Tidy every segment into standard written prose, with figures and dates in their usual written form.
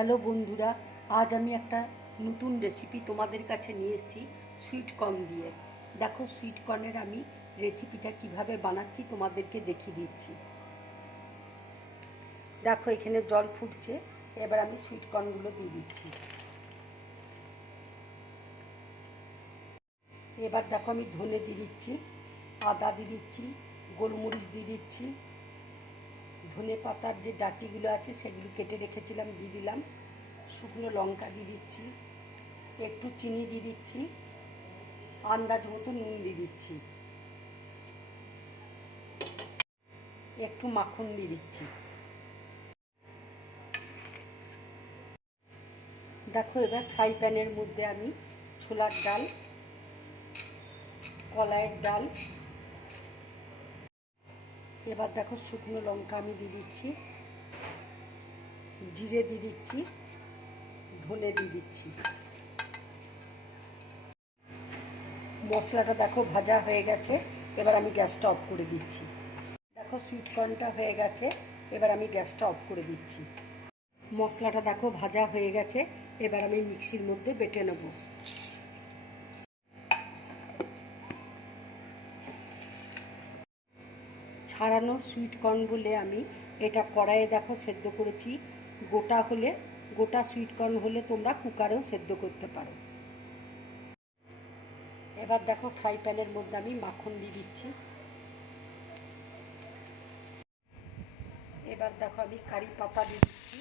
Hello বন্ধুরা, আজ আমি একটা নতুন রেসিপি তোমাদের কাছে নিয়ে এসেছি সুইট কর্ন দিয়ে। দেখো সুইট কর্নের আমি রেসিপিটা কিভাবে বানাচ্ছি তোমাদেরকে দেখিয়ে দিচ্ছি। দেখো এখানে জল ফুটছে, এবার আমি সুইট কর্নগুলো দিয়ে দিচ্ছি। এবার দেখো আমি ধনে দিয়ে দিচ্ছি, আদা দিয়ে দিচ্ছি, গোলমরিচ দিয়ে দিচ্ছি, ধনে পাতার যে ডাঁটিগুলো আছে সেগুলো কেটে রেখেছিলাম দিয়ে দিলাম, শুকনো লঙ্কা দিয়ে দিচ্ছি, একটু চিনি দিয়ে দিচ্ছি, আন্দাজ মতো নুন দিয়ে দিচ্ছি, একটু মাখন দিয়ে দিচ্ছি। দেখো এবার ফ্রাই প্যানের মধ্যে আমি ছোলার ডাল, কলাইয়ের ডাল, এবার দেখো শুকনো লঙ্কা আমি দিয়ে দিচ্ছি, জিরে দিয়ে দিচ্ছি, ধনে দিয়ে দিচ্ছি। মশলাটা দেখো ভাজা হয়ে গেছে, এবার আমি গ্যাসটা অফ করে দিচ্ছি। দেখো সুইট কর্নটা হয়ে গেছে, এবার আমি গ্যাসটা অফ করে দিচ্ছি। মশলাটা দেখো ভাজা হয়ে গেছে, এবার আমি মিক্সির মধ্যে বেটে নেব। ছাড়ানো সুইট কর্ন বলে আমি এটা কড়াইয়ে দেখো সেদ্ধ করেছি। গোটা সুইট কর্ন হলে তোমরা কুকারেও সেদ্ধ করতে পারো। এবার দেখো ফ্রাই প্যানের মধ্যে আমি মাখন দিয়ে দিচ্ছি। এবার দেখো আমি কারি পাতা দিয়ে দিচ্ছি।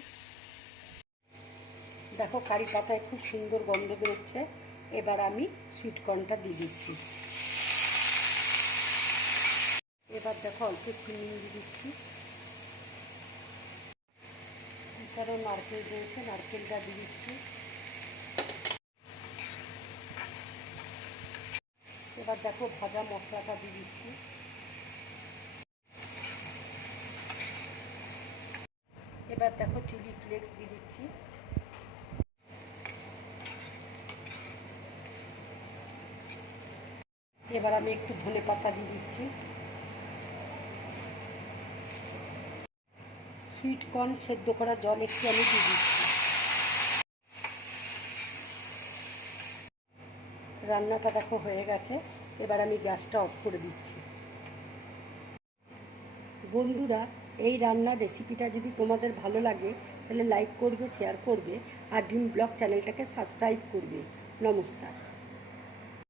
দেখো কারি পাতায় খুব সুন্দর গন্ধ বেরোচ্ছে। এবার আমি সুইট কর্নটা দিয়ে দিচ্ছি। এবার দেখো অল্প একটু নুন দিয়ে দিচ্ছি। এছাড়াও নারকেল রয়েছে, নারকেলটা দিয়ে দিচ্ছি। এবার দেখো ভাজা মশলাটা দিয়ে দিচ্ছি। এবার দেখো চিলি ফ্লেক্স দিয়ে দিচ্ছি। এবার আমি একটু ধনে পাতা দিয়ে দিচ্ছি। সুইট কর্ন সেদ্ধ করা জল একটু আমি দিয়ে দিচ্ছি। রান্নাটা দেখো হয়ে গেছে, এবার আমি গ্যাসটা অফ করে দিচ্ছি। বন্ধুরা, এই রান্নার রেসিপিটা যদি তোমাদের ভালো লাগে তাহলে লাইক করবে, শেয়ার করবে আর ড্রিম ব্লগ চ্যানেলটাকে সাবস্ক্রাইব করবে। নমস্কার।